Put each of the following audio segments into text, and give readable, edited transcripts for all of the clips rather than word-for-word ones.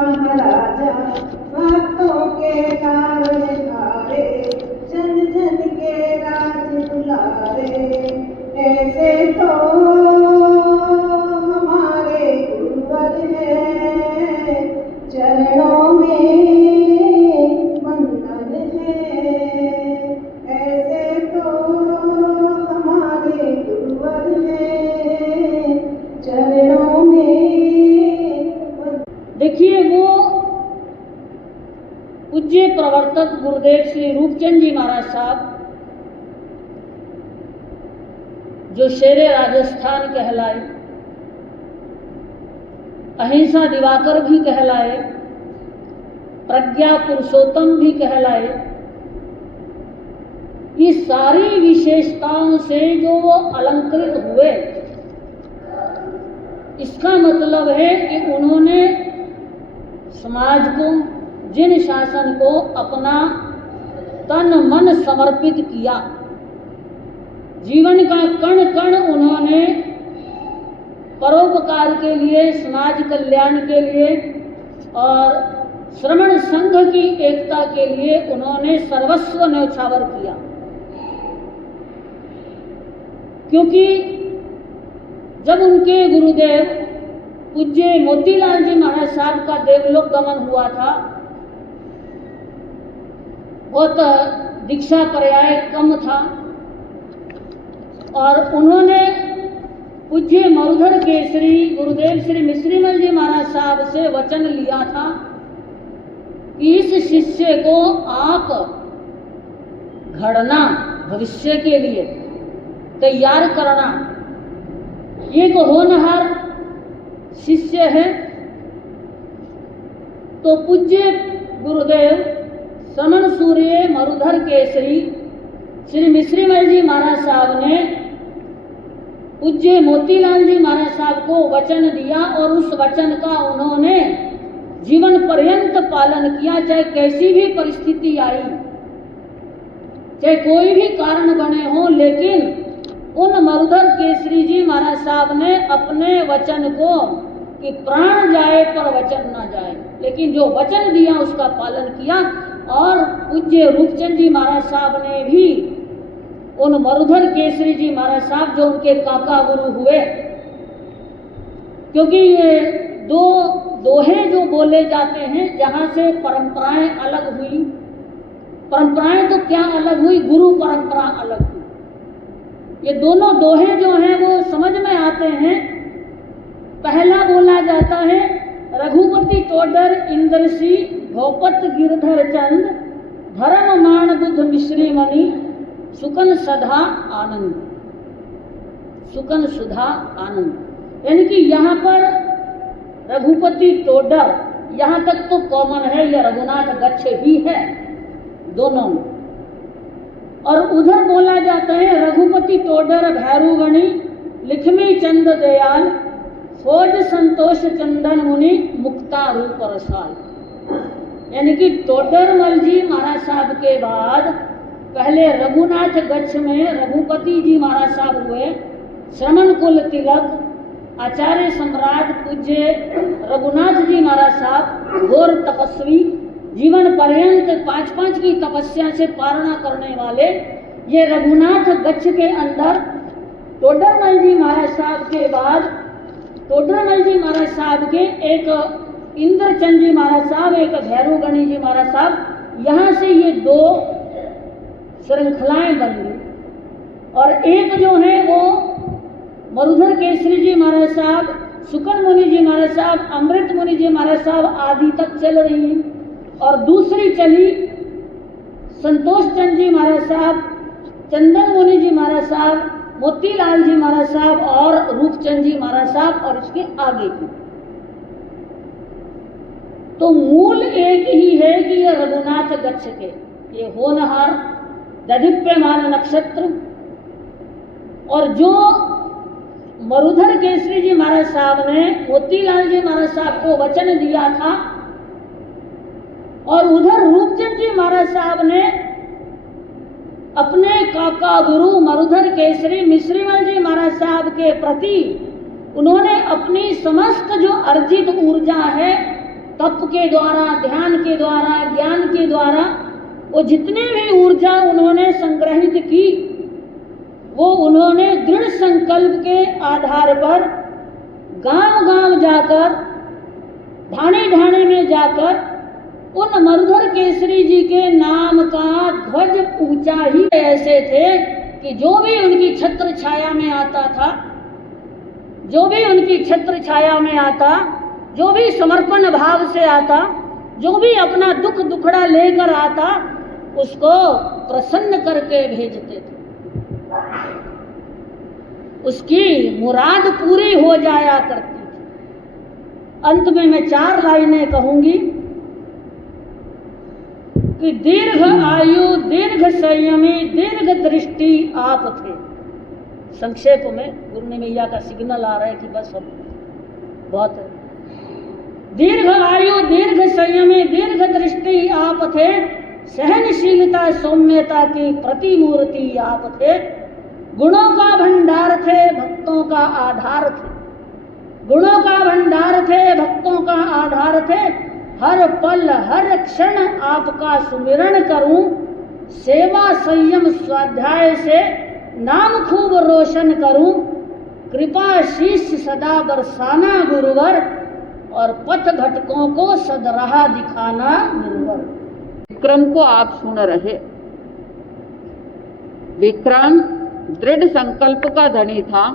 महाराजा भक्तों के कारण हारे, जन जन के राज दुलारे। ऐसे तो हमारे गुरुवर हैं, चरणों में वंदन है। ऐसे तो हमारे गुरुवर हैं, चरणों में। देखिए, वो पूज्य प्रवर्तक गुरुदेव श्री रूपचंद जी महाराज साहब, जो शेरे राजस्थान कहलाए, अहिंसा दिवाकर भी कहलाए, प्रज्ञा पुरुषोत्तम भी कहलाए, ये सारी विशेषताओं से जो वो अलंकृत हुए, इसका मतलब है कि उन्होंने समाज को, जिन शासन को अपना तन मन समर्पित किया, जीवन का कण कण उन्होंने परोपकार के लिए, समाज कल्याण के लिए और श्रमण संघ की एकता के लिए उन्होंने सर्वस्व न्यौछावर किया। क्योंकि जब उनके गुरुदेव पूज्य मोतीलाल जी महाराज साहब का देवलोक गमन हुआ था, बहुत दीक्षा पर्याय कम था और उन्होंने पूज्य मरुधर केसरी गुरुदेव श्री मिश्रीमल जी महाराज साहब से वचन लिया था कि इस शिष्य को आप घड़ना, भविष्य के लिए तैयार करना। एक होनहार शिष्य है। तो पूज्य गुरुदेव समन सूर्य मरुधर केसरी श्री मिश्रीमल जी महाराज साहब ने पूज्य मोतीलाल जी महाराज साहब को वचन दिया और उस वचन का उन्होंने जीवन पर्यंत पालन किया। चाहे कैसी भी परिस्थिति आई, चाहे कोई भी कारण बने हों, लेकिन उन मरुधर केसरी जी महाराज साहब ने अपने वचन को, कि प्राण जाए पर वचन ना जाए, लेकिन जो वचन दिया उसका पालन किया। और पूज्य रूपचंद जी महाराज साहब ने भी उन मरुधर केसरी जी महाराज साहब, जो उनके काका गुरु हुए, क्योंकि ये दो दोहे जो बोले जाते हैं, जहाँ से परंपराएं अलग हुई, परंपराएं तो क्या अलग हुई, गुरु परंपरा अलग हुई। ये दोनों दोहे जो हैं वो समझ में आते हैं। पहला बोला जाता है, रघुपति टोडर इंद्रसी भोपत गिरधर चंद, धर्म मान बुद्ध मिश्री मणि, सुकन सधा आनंद, सुकन सुधा आनंद। यानी कि यहाँ पर रघुपति टोडर, यहाँ तक तो कॉमन है, यह रघुनाथ गच्छ ही है दोनों में। और उधर बोला जाता है, रघुपति टोडर भैरुगणी, लिखमी चंद दयाल, फौज संतोष चंदन मुनि, मुक्ता रूप रसाल। यानी कि टोडरमल जी महाराज साहब के बाद पहले रघुनाथ गच्छ में रघुपति जी महाराज साहब हुए, श्रमण कुल तिलक, आचार्य सम्राट पूज्य रघुनाथ जी महाराज साहब, घोर तपस्वी, जीवन पर्यंत 5-5 की तपस्या से पारणा करने वाले। ये रघुनाथ गच्छ के अंदर टोडरमल जी महाराज साहब के बाद, टोडरमल जी महाराज साहब के एक इंद्रचंद जी महाराज साहब, एक भैरुगणी जी महाराज साहब, यहाँ से ये दो श्रृंखलाएं बन गई। और एक जो है वो मरुधर केसरी जी महाराज साहब, सुकन मुनि जी महाराज साहब, अमृत मुनि जी महाराज साहब आदि तक चल रही है। और दूसरी चली संतोष चंद जी महाराज साहब, चंदन मुनि जी महाराज साहब, मोतीलाल जी महाराज साहब और रूपचंद जी महाराज साहब, और इसके आगे की। तो मूल एक ही है कि ये रघुनाथ गच्छ के, ये होनहार दधिप्यमान नक्षत्र। और जो मरुधर केसरी जी महाराज साहब ने मोतीलाल जी महाराज साहब को वचन दिया था, और उधर रूपचंद जी महाराज साहब ने अपने काका गुरु मरुधर केसरी मिश्रीमल जी महाराज साहब के प्रति उन्होंने अपनी समस्त जो अर्जित ऊर्जा है तप के द्वारा, ध्यान के द्वारा, ज्ञान के द्वारा वो जितने भी ऊर्जा उन्होंने संग्रहित की, वो उन्होंने दृढ़ संकल्प के आधार पर गांव-गांव जाकर, ढाणे-ढाणे में जाकर उन मरुधर केसरी जी के नाम का ध्वज ऊंचा ही ऐसे थे कि जो भी उनकी छत्र छाया में आता था, जो भी उनकी छत्र छाया में आता, जो भी समर्पण भाव से आता, जो भी अपना दुख दुखड़ा लेकर आता, उसको प्रसन्न करके भेजते थे, उसकी मुराद पूरी हो जाया करती थी। अंत में मैं 4 लाइनें कहूंगी कि दीर्घ आयु, दीर्घ संयमी, दीर्घ दृष्टि आप थे। संक्षेप में गुरु ने मैया का सिग्नल आ रहा है कि बस अब बहुत है। दीर्घ आयु, दीर्घ संयमी, दीर्घ दृष्टि आप थे। सहनशीलता, सौम्यता की प्रतिमूर्ति आप थे। गुणों का भंडार थे, भक्तों का आधार थे। गुणों का भंडार थे, भक्तों का आधार थे। हर पल हर क्षण आपका सुमिरण करूं, सेवा संयम स्वाध्याय से नाम खूब रोशन करूं, कृपा शीश सदा बरसाना गुरुवर, और पथ घटकों को सदराह दिखाना गुरुवर। विक्रम को आप सुन रहे। विक्रम दृढ़ संकल्प का धनी था।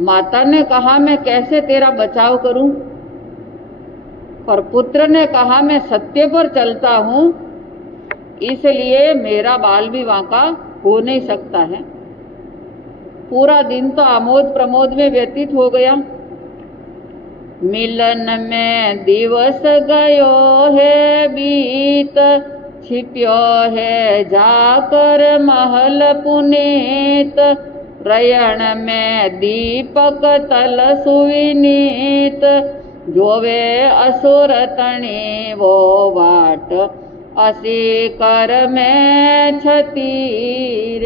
माता ने कहा मैं कैसे तेरा बचाव करूं, पर पुत्र ने कहा मैं सत्य पर चलता हूं, इसलिए मेरा बाल विवाह का हो नहीं सकता है। पूरा दिन तो आमोद प्रमोद में व्यतीत हो गया। मिलन में दिवस गयो है बीत, छिप्यो है जाकर महल पुनीत। रयण में दीपक तल सुविनीत, जोवे असुर तणी वो बाट, असी कर में छतीर।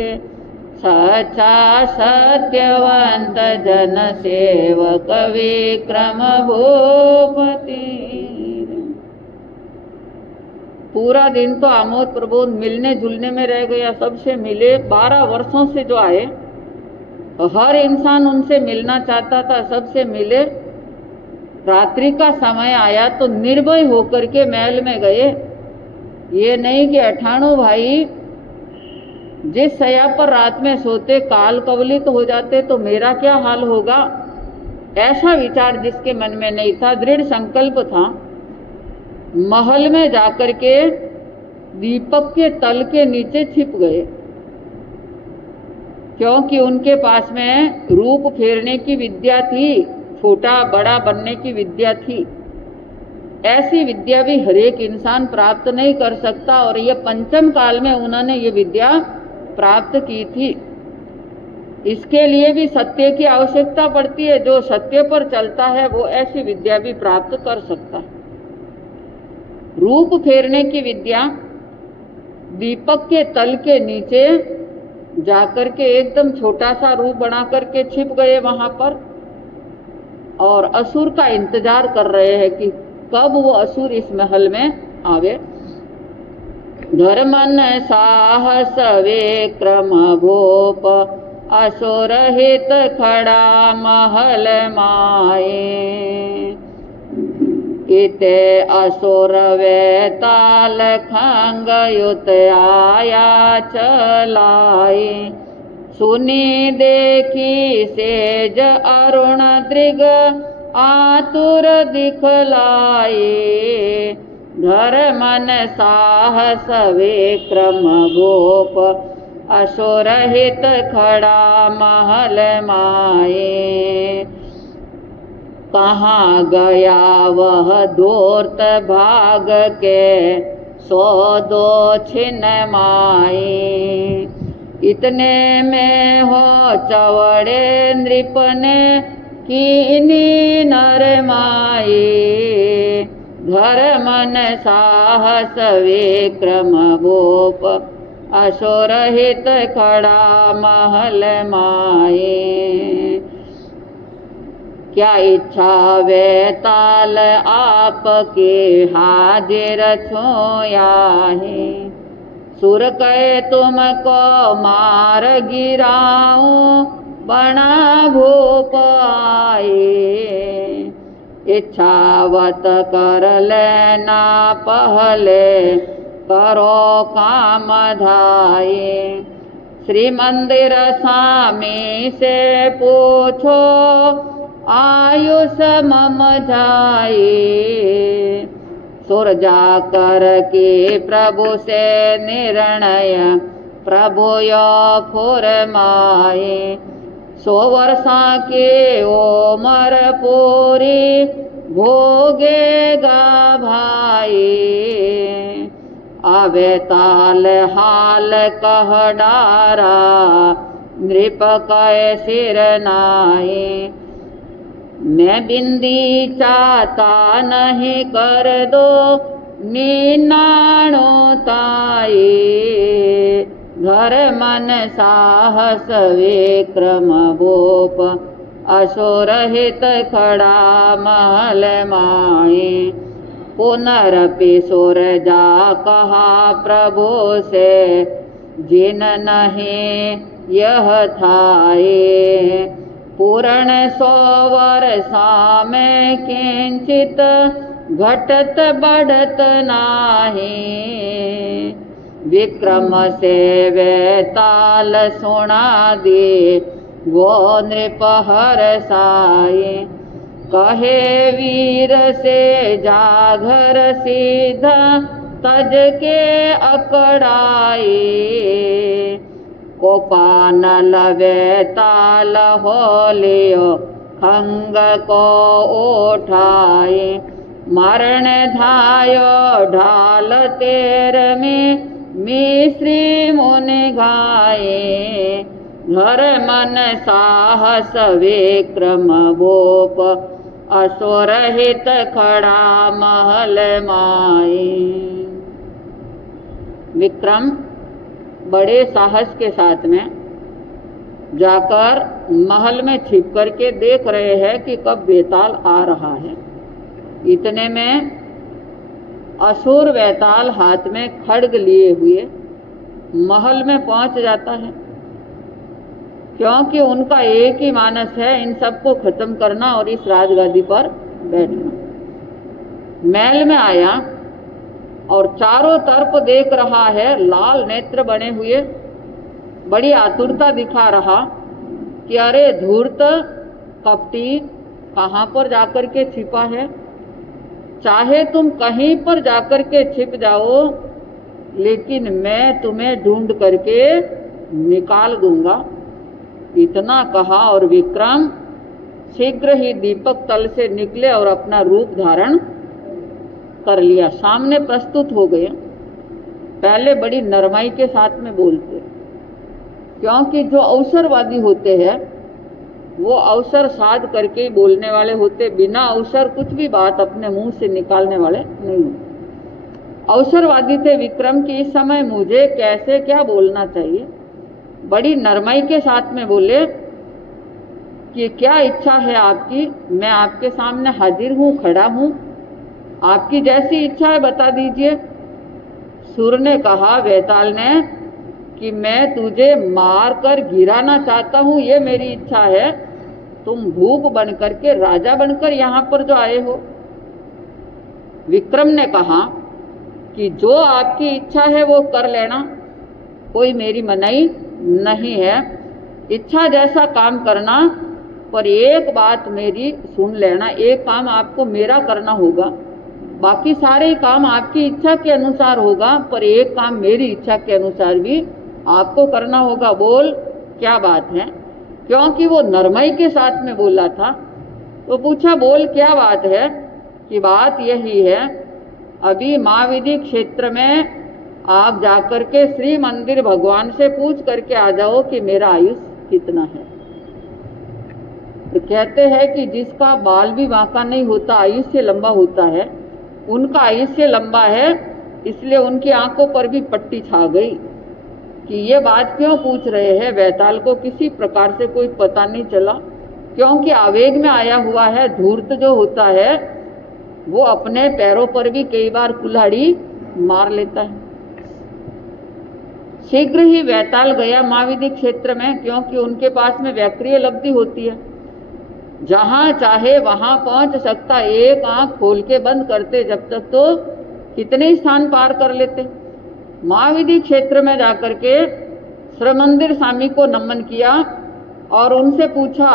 सच्चा सत्यवंत जन सेवक विक्रम भूपति। पूरा दिन तो आमोद प्रमोद मिलने जुलने में रह गया। सबसे मिले। 12 वर्षों से जो आए, हर इंसान उनसे मिलना चाहता था, सबसे मिले। रात्रि का समय आया तो निर्भय होकर के महल में गए। ये नहीं कि 98 भाई जिस शैया पर रात में सोते काल कवलित हो जाते तो मेरा क्या हाल होगा, ऐसा विचार जिसके मन में नहीं था। दृढ़ संकल्प था। महल में जाकर के दीपक के तल के नीचे छिप गए, क्योंकि उनके पास में रूप फेरने की विद्या थी, छोटा बड़ा बनने की विद्या थी। ऐसी विद्या भी हर एक इंसान प्राप्त नहीं कर सकता, और ये पंचम काल में उन्होंने ये विद्या प्राप्त की थी। इसके लिए भी सत्य की आवश्यकता पड़ती है। जो सत्य पर चलता है वो ऐसी विद्या भी प्राप्त कर सकता है। रूप फेरने की विद्या दीपक के तल के नीचे जाकर के एकदम छोटा सा रूप बना करके छिप गए वहां पर, और असुर का इंतजार कर रहे हैं कि कब वो असुर इस महल में आवे। धर्मन साहस विक्रम भूप, असुर हित खड़ा महल माए। इते असुर वेताल खंग युत आया चलाए। सुनी देखी सेज अरुण दृग, आतुर दिखलाए। धर्मन साहस विक्रम भूप, असुर हित खड़ा महल माए। कहाँ गया वह धूर्त भाग के, सो दो छिन माए। इतने में हो चवड़े नृपने, कीनी नर माए। धर्मन साहस विक्रम भूप, असुर हित खड़ा महल माए। क्या इच्छा वैताल आपके हाजिर छोया है। सुर कहे तुमको मार गिराऊं बना भूप आए। इच्छावत कर लेना पहले करो काम धाये। श्री मंदिर स्वामी से पूछो आयुष मम जाए। सुर जाकर के प्रभु से निर्णय प्रभु यो फुरमाए। 100 वर्षा के उमर पूरी भोगेगा भाई। आवे ताल हाल कह डारा नृप कह सिर नाई। मैं बिंदी चाहता नहीं कर दो निनाणो ताई। घर मन साहस विक्रम भूप असुरहित खड़ा महल माए। पुनरपि सुर जा कहा प्रभु से जिन नहीं यह थाए। पूर्ण 100 वर्षा में किंचित घटत बढ़त नाही। विक्रम से वैताल सुना दे वो नृप हरसाए। कहे वीर से जाघर सीधा तज के अकड़ाए। कोपानल वैताल हो लियो खंग को उठाए। मरण धायो ढाल तेर में मिश्री मुनि गाए। घर मन साहस विक्रम भूप असुरहित खड़ा महल माए। विक्रम बड़े साहस के साथ में जाकर महल में छिप करके देख रहे हैं कि कब वैताल आ रहा है। इतने में असुर वैताल हाथ में खड्ग लिए हुए महल में पहुंच जाता है, क्योंकि उनका एक ही मानस है इन सबको खत्म करना और इस राजगादी पर बैठना। महल में आया और चारों तरफ देख रहा है, लाल नेत्र बने हुए, बड़ी आतुरता दिखा रहा कि अरे धूर्त कपटी कहाँ पर जाकर के छिपा है। चाहे तुम कहीं पर जाकर के छिप जाओ, लेकिन मैं तुम्हें ढूंढ करके निकाल दूंगा। इतना कहा और विक्रम शीघ्र ही दीपक तल से निकले और अपना रूप धारण कर लिया, सामने प्रस्तुत हो गए। पहले बड़ी नरमाई के साथ में बोलते, क्योंकि जो अवसरवादी होते हैं वो अवसर साध करके ही बोलने वाले होते, बिना अवसर कुछ भी बात अपने मुंह से निकालने वाले नहीं होते। अवसरवादी थे विक्रम कि इस समय मुझे कैसे क्या बोलना चाहिए। बड़ी नरमाई के साथ में बोले कि क्या इच्छा है आपकी, मैं आपके सामने हाजिर हूँ, खड़ा हूँ, आपकी जैसी इच्छा है बता दीजिए। सुर ने कहा, वैताल ने, कि मैं तुझे मार कर गिराना चाहता हूँ, ये मेरी इच्छा है। तुम भूप बनकर के राजा बनकर यहाँ पर जो आए हो। विक्रम ने कहा कि जो आपकी इच्छा है वो कर लेना, कोई मेरी मनाही नहीं है। इच्छा जैसा काम करना, पर एक बात मेरी सुन लेना, एक काम आपको मेरा करना होगा, बाकी सारे काम आपकी इच्छा के अनुसार होगा, पर एक काम मेरी इच्छा के अनुसार भी आपको करना होगा। बोल क्या बात है? क्योंकि वो नरमाई के साथ में बोला था तो पूछा, बोल क्या बात है? कि बात यही है, अभी महाविधि क्षेत्र में आप जाकर के श्री मंदिर भगवान से पूछ करके आ जाओ कि मेरा आयुष कितना है। तो कहते हैं कि जिसका बाल भी बांका नहीं होता आयुष्य लंबा होता है, उनका आयुष्य लंबा है, इसलिए उनकी आंखों पर भी पट्टी छा गई कि ये बात क्यों पूछ रहे हैं। वैताल को किसी प्रकार से कोई पता नहीं चला, क्योंकि आवेग में आया हुआ है। धूर्त जो होता है वो अपने पैरों पर भी कई बार कुल्हाड़ी मार लेता है। शीघ्र ही वैताल गया महाविधि क्षेत्र में, क्योंकि उनके पास में व्याक्रिय लब्धि होती है, जहां चाहे वहां पहुंच सकता। एक आंख खोल के बंद करते जब तक तो कितने स्थान पार कर लेते। महाविधि क्षेत्र में जाकर के श्रीमंदिर स्वामी को नमन किया और उनसे पूछा,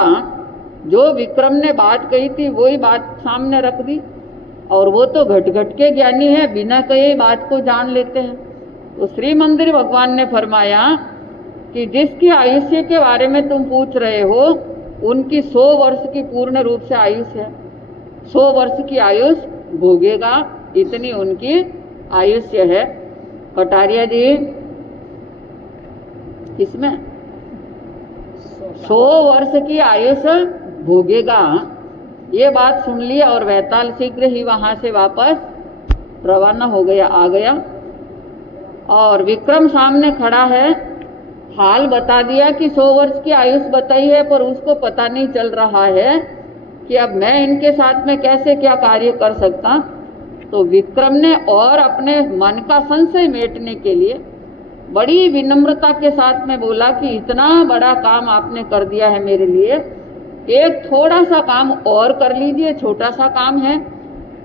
जो विक्रम ने बात कही थी वही बात सामने रख दी, और वो तो घट घट के ज्ञानी है, बिना कहे बात को जान लेते हैं। तो श्री मंदिर भगवान ने फरमाया कि जिसकी आयुष्य के बारे में तुम पूछ रहे हो उनकी 100 वर्ष की पूर्ण रूप से आयुष है। 100 वर्ष की आयुष भोगेगा, इतनी उनकी आयुष्य है। कटारिया जी किसमें 100 वर्ष की आयुष भोगेगा, ये बात सुन ली और वैताल शीघ्र ही वहां से वापस रवाना हो गया, आ गया। और विक्रम सामने खड़ा है, हाल बता दिया कि 100 वर्ष की आयुष बताई है, पर उसको पता नहीं चल रहा है कि अब मैं इनके साथ में कैसे क्या कार्य कर सकता। तो विक्रम ने और अपने मन का संशय मेटने के लिए बड़ी विनम्रता के साथ में बोला कि इतना बड़ा काम आपने कर दिया है मेरे लिए, एक थोड़ा सा काम और कर लीजिए। छोटा सा काम है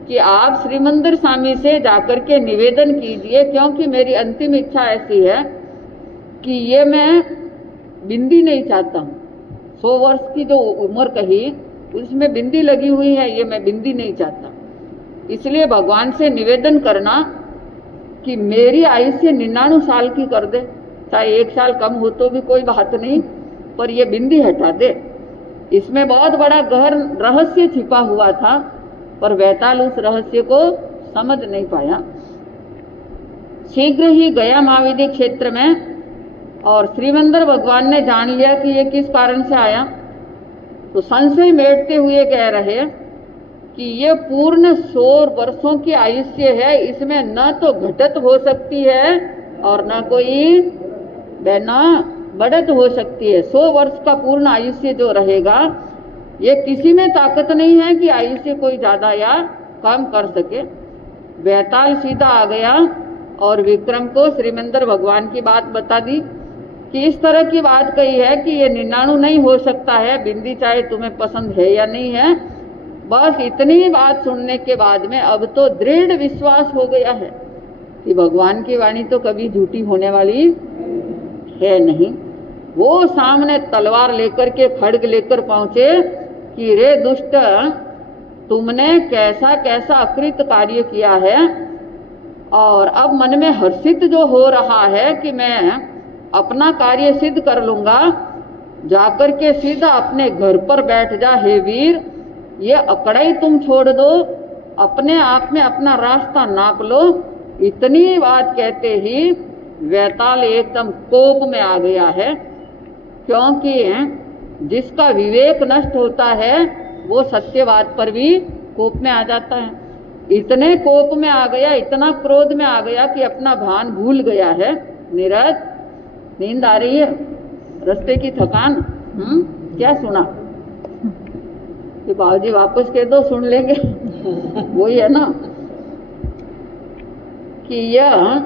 कि आप श्रीमंदिर स्वामी से जाकर के निवेदन कीजिए, क्योंकि मेरी अंतिम इच्छा ऐसी है कि ये मैं बिंदी नहीं चाहता हूँ। 100 वर्ष की जो उम्र कही उसमें बिंदी लगी हुई है, ये मैं बिंदी नहीं चाहता। इसलिए भगवान से निवेदन करना कि मेरी आयुष्य 99 साल की कर दे, चाहे 1 साल कम हो तो भी कोई बात नहीं, पर ये बिंदी हटा दे। इसमें बहुत बड़ा गहन रहस्य छिपा हुआ था, पर वैताल उस रहस्य को समझ नहीं पाया। शीघ्र ही गया महाविधि क्षेत्र में और श्रीमंदिर भगवान ने जान लिया कि ये किस कारण से आया। तो संशय मेटते हुए कह रहे कि ये पूर्ण 100 वर्षों की आयुष्य है, इसमें न तो घटत हो सकती है और न कोई बहना बढ़त हो सकती है। 100 वर्ष का पूर्ण आयुष्य जो रहेगा, ये किसी में ताकत नहीं है कि आयुष्य कोई ज्यादा या कम कर सके। वैताल सीधा आ गया और विक्रम को श्रीमंदिर भगवान की बात बता दी कि इस तरह की बात कही है कि ये 99 नहीं हो सकता है, बिंदी चाहे तुम्हें पसंद है या नहीं है। बस इतनी बात सुनने के बाद में अब तो दृढ़ विश्वास हो गया है कि भगवान की वाणी तो कभी झूठी होने वाली है नहीं। वो सामने तलवार लेकर के खड्ग लेकर पहुंचे कि रे दुष्ट, तुमने कैसा कैसा अकृत कार्य किया है, और अब मन में हर्षित जो हो रहा है कि मैं अपना कार्य सिद्ध कर लूंगा। जाकर के सीधा अपने घर पर बैठ जा हे वीर, ये अकड़ाई तुम छोड़ दो, अपने आप में अपना रास्ता नाप लो। इतनी बात कहते ही वैताल एकदम कोप में आ गया है, क्योंकि जिसका विवेक नष्ट होता है वो सत्यवाद पर भी कोप में आ जाता है। इतने कोप में आ गया, इतना क्रोध में आ गया कि अपना भान भूल गया है। नीरज, नींद आ रही है? रास्ते की थकान? क्या सुना? कि बाबूजी वापस कह दो, सुन लेंगे। वही है ना कि यह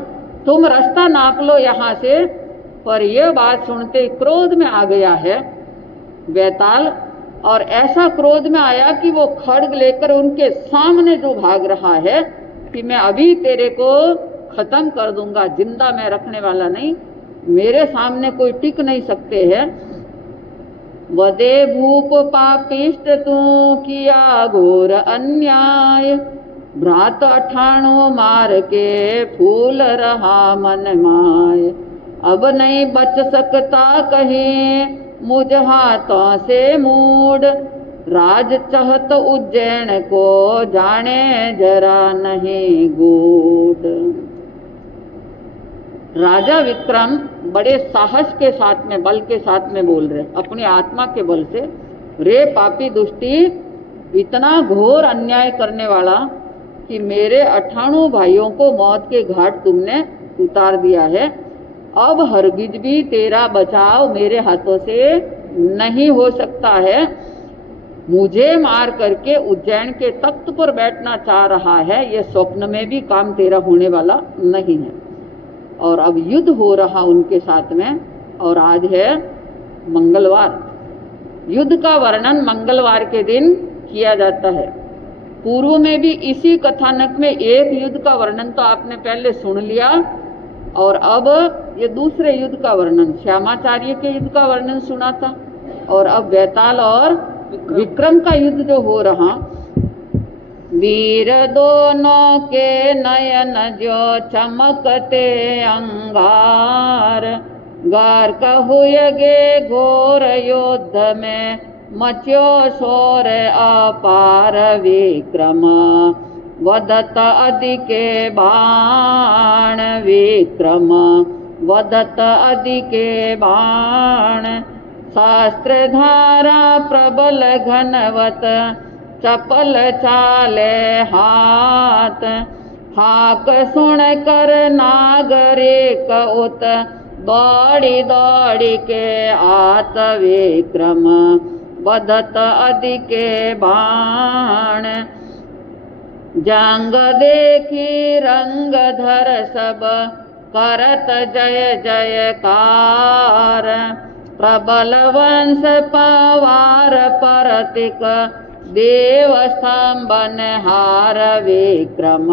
तुम रास्ता नाप लो यहाँ से, पर यह बात सुनते क्रोध में आ गया है वैताल। और ऐसा क्रोध में आया कि वो खड्ग लेकर उनके सामने जो भाग रहा है कि मैं अभी तेरे को खत्म कर दूंगा, जिंदा मैं रखने वाला नहीं, मेरे सामने कोई टिक नहीं सकते हैं। वदे भूप पापिष्ट तू किया घोर अन्याय, भ्रात 98 मार के फूल रहा मन माय। अब नहीं बच सकता कहीं मुझ हाथों से मूड, राज चाहत उज्जैन को जाने जरा नहीं गूढ़। राजा विक्रम बड़े साहस के साथ में, बल के साथ में बोल रहे, अपनी आत्मा के बल से, रे पापी दुष्टी, इतना घोर अन्याय करने वाला कि मेरे 98 भाइयों को मौत के घाट तुमने उतार दिया है। अब हरगिज भी तेरा बचाव मेरे हाथों से नहीं हो सकता है। मुझे मार करके उज्जैन के तख्त पर बैठना चाह रहा है, ये स्वप्न में भी काम तेरा होने वाला नहीं है। और अब युद्ध हो रहा उनके साथ में, और आज है मंगलवार। युद्ध का वर्णन मंगलवार के दिन किया जाता है। पूर्व में भी इसी कथानक में एक युद्ध का वर्णन तो आपने पहले सुन लिया, और अब ये दूसरे युद्ध का वर्णन, श्यामाचार्य के युद्ध का वर्णन सुना था, और अब बैताल और विक्रम का युद्ध जो हो रहा। वीर दोनों के नयन जो चमकते अंगार, गार्क हुए गे घोर युद्ध में मच्यो शोर अपार। विक्रम वदत अधिके बाण, विक्रम वदत अधिके बाण। शास्त्र धारा प्रबल घनवत, चपल चाले हाथ। हाक सुन कर नागरिक उत, दौड़ी दौड़ी के आत। विक्रम वदत अधिके बाण। जंग देखी रंग धर सब, करत जय जयकार। प्रबल वंश पवार परतिक, देव स्तंभन हार। विक्रम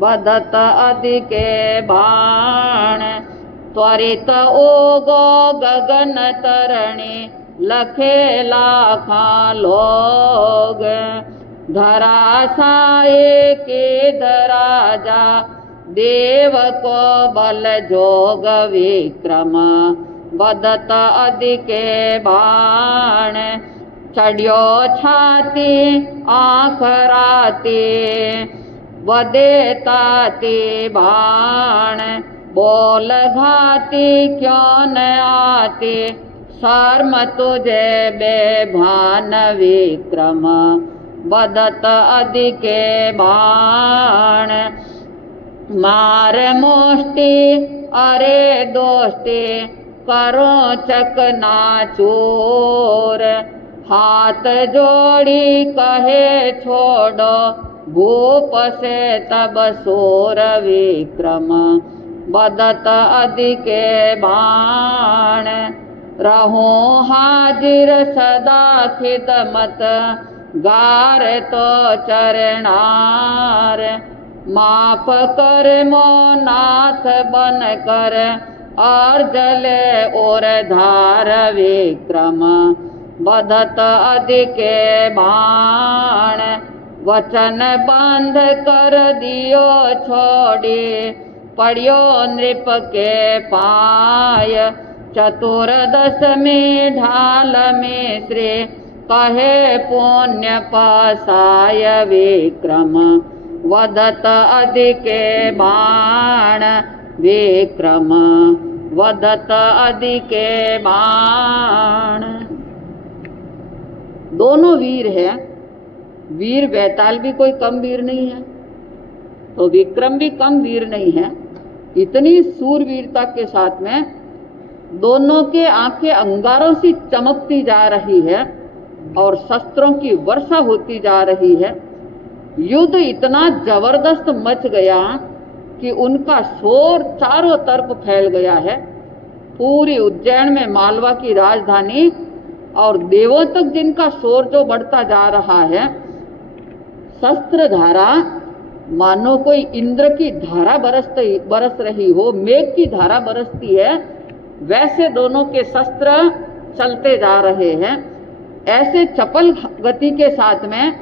वदत अधिके बाण। त्वरित ओगो गगन तरणी, लखे लाखा लोग। धराशाये के धराजा, देव को बल जोग। विक्रम वदत अधिके बाण। चढ़ियो छाती आँख राती, वदे ताती बाण। बोल घाती क्यों न आती, शर्म तुझे बेभान। विक्रम वदत अधिके बाण। मार मुष्टि अरे दोस्ती, करो चकना चूर। हाथ जोड़ी कहे छोड़ो, भूप से तब सोर। विक्रम वदत अधिके बाण। रहूं हाजिर सदा खिदमत, गार तो चरणार। माफ कर मो नाथ बन कर, और जले और धार। विक्रम वदत अधिके बाण। वचन बंध कर दियो छोड़ी, पड़ियो नृप के पाय। चतुर्दश में ढाल में श्री, कहे पुण्य पासाय। विक्रम वदत अधिके बाण। विक्रम वदत अधिके बाण। दोनों वीर हैं। वीर बैताल भी कोई कम वीर नहीं है, तो विक्रम भी कम वीर नहीं है। इतनी सूरवीरता के साथ में दोनों के आंखें अंगारों से चमकती जा रही है, और शस्त्रों की वर्षा होती जा रही है। युद्ध इतना जबरदस्त मच गया कि उनका शोर चारों तरफ फैल गया है। पूरी उज्जैन में, मालवा की राजधानी, और देवों तक जिनका शोर जो बढ़ता जा रहा है। शस्त्र धारा मानो कोई इंद्र की धारा बरस रही हो, मेघ की धारा बरसती है, वैसे दोनों के शस्त्र चलते जा रहे हैं। ऐसे चपल गति के साथ में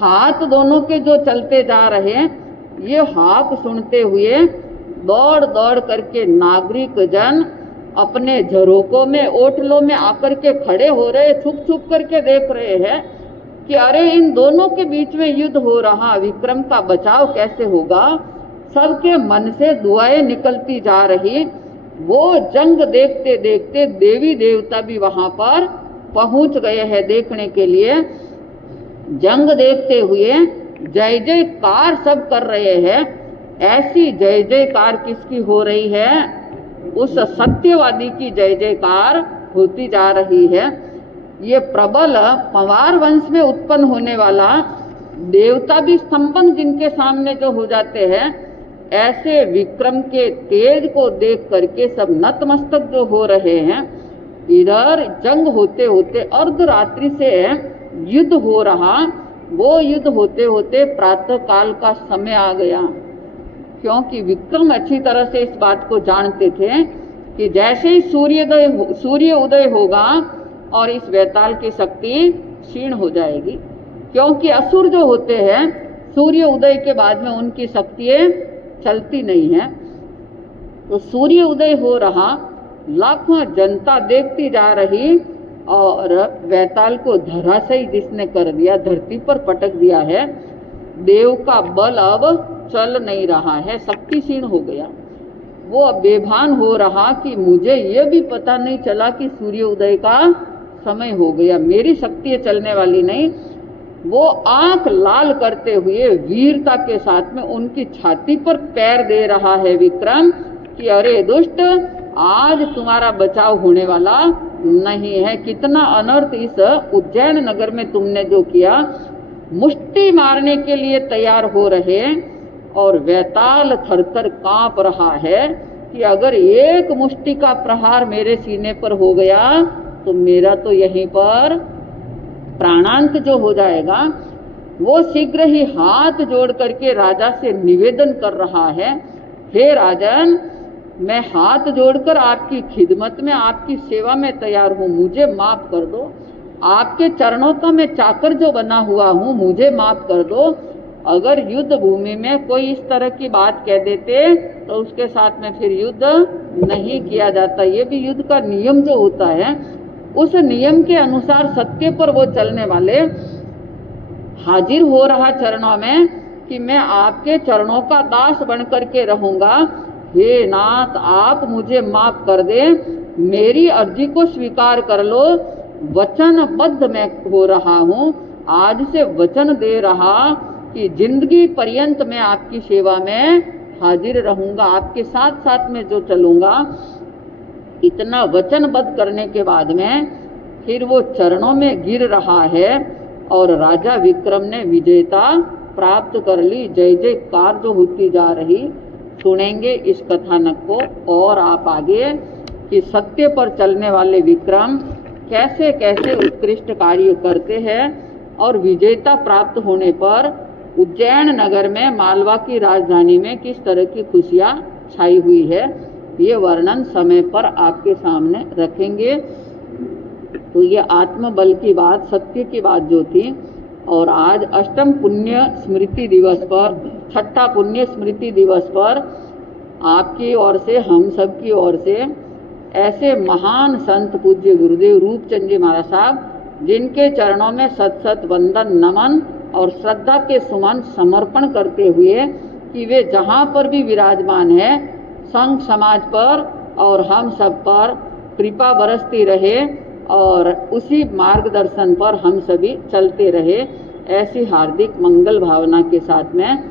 हाथ दोनों के जो चलते जा रहे हैं, ये हाथ सुनते हुए दौड़ दौड़ करके नागरिक जन अपने झरोकों में, ओटलों में आकर के खड़े हो रहे, छुप छुप करके देख रहे हैं कि अरे इन दोनों के बीच में युद्ध हो रहा, विक्रम का बचाव कैसे होगा। सबके मन से दुआएं निकलती जा रही। वो जंग देखते देखते देवी देवता भी वहां पर पहुंच गए हैं देखने के लिए। जंग देखते हुए जय जयकार सब कर रहे हैं। ऐसी जय जयकार किसकी हो रही है? उस सत्यवादी की जय जयकार होती जा रही है। ये प्रबल पंवार वंश में उत्पन्न होने वाला देवता भी स्तंभन जिनके सामने जो हो जाते हैं, ऐसे विक्रम के तेज को देख करके सब नतमस्तक जो हो रहे हैं। इधर जंग होते होते अर्धरात्रि से युद्ध हो रहा, वो युद्ध होते होते प्रातः काल का समय आ गया, क्योंकि विक्रम अच्छी तरह से इस बात को जानते थे कि जैसे ही सूर्य उदय होगा और इस वैताल की शक्ति क्षीण हो जाएगी, क्योंकि असुर जो होते हैं सूर्य उदय के बाद में उनकी शक्तियाँ चलती नहीं है। तो सूर्य उदय हो रहा, लाखों जनता देखती जा रही और वैताल को धराशायी जिसने कर दिया, धरती पर पटक दिया है। देव का बल अब चल नहीं रहा है, शक्ति क्षीण हो गया। वो अब बेभान हो रहा कि मुझे ये भी पता नहीं चला कि सूर्य उदय का समय हो गया, मेरी शक्ति चलने वाली नहीं। वो आंख लाल करते हुए वीरता के साथ में उनकी छाती पर पैर दे रहा है विक्रम कि अरे दुष्ट, आज तुम्हारा बचाव होने वाला नहीं है। कितना अनर्थ इस उज्जैन नगर में तुमने जो किया। मुष्टि मारने के लिए तैयार हो रहे और वैताल थरथर कांप रहा है कि अगर एक मुष्टि का प्रहार मेरे सीने पर हो गया तो मेरा तो यहीं पर प्राणांत जो हो जाएगा। वो शीघ्र ही हाथ जोड़ करके राजा से निवेदन कर रहा है, हे राजन, मैं हाथ जोड़कर आपकी खिदमत में, आपकी सेवा में तैयार हूँ, मुझे माफ कर दो। आपके चरणों का मैं चाकर जो बना हुआ हूँ, मुझे माफ कर दो। अगर युद्ध भूमि में कोई इस तरह की बात कह देते तो उसके साथ में फिर युद्ध नहीं किया जाता। ये भी युद्ध का नियम जो होता है, उस नियम के अनुसार सत्य पर वो चलने वाले हाजिर हो रहा चरणों में कि मैं आपके चरणों का दास बन करके रहूंगा। हे नाथ, आप मुझे माफ कर दे, मेरी अर्जी को स्वीकार कर लो। वचनबद्ध मैं हो रहा हूँ, आज से वचन दे रहा कि जिंदगी पर्यंत मैं आपकी सेवा में हाजिर रहूंगा, आपके साथ साथ में जो चलूंगा। इतना वचनबद्ध करने के बाद में फिर वो चरणों में गिर रहा है और राजा विक्रम ने विजेता प्राप्त कर ली। जय जयकार जो होती जा रही। सुनेंगे इस कथानक को और आप आगे कि सत्य पर चलने वाले विक्रम कैसे कैसे उत्कृष्ट कार्य करते हैं और विजेता प्राप्त होने पर उज्जैन नगर में, मालवा की राजधानी में किस तरह की खुशियाँ छाई हुई है, ये वर्णन समय पर आपके सामने रखेंगे। तो ये आत्मबल की बात, सत्य की बात जो थी, और आज अष्टम पुण्य स्मृति दिवस पर, छठा पुण्य स्मृति दिवस पर आपकी ओर से, हम सब की ओर से ऐसे महान संत पूज्य गुरुदेव रूपचंद जी महाराज साहब, जिनके चरणों में सत सत वंदन, नमन और श्रद्धा के सुमन समर्पण करते हुए कि वे जहाँ पर भी विराजमान है, संघ समाज पर और हम सब पर कृपा बरसती रहे और उसी मार्गदर्शन पर हम सभी चलते रहे। ऐसी हार्दिक मंगल भावना के साथ में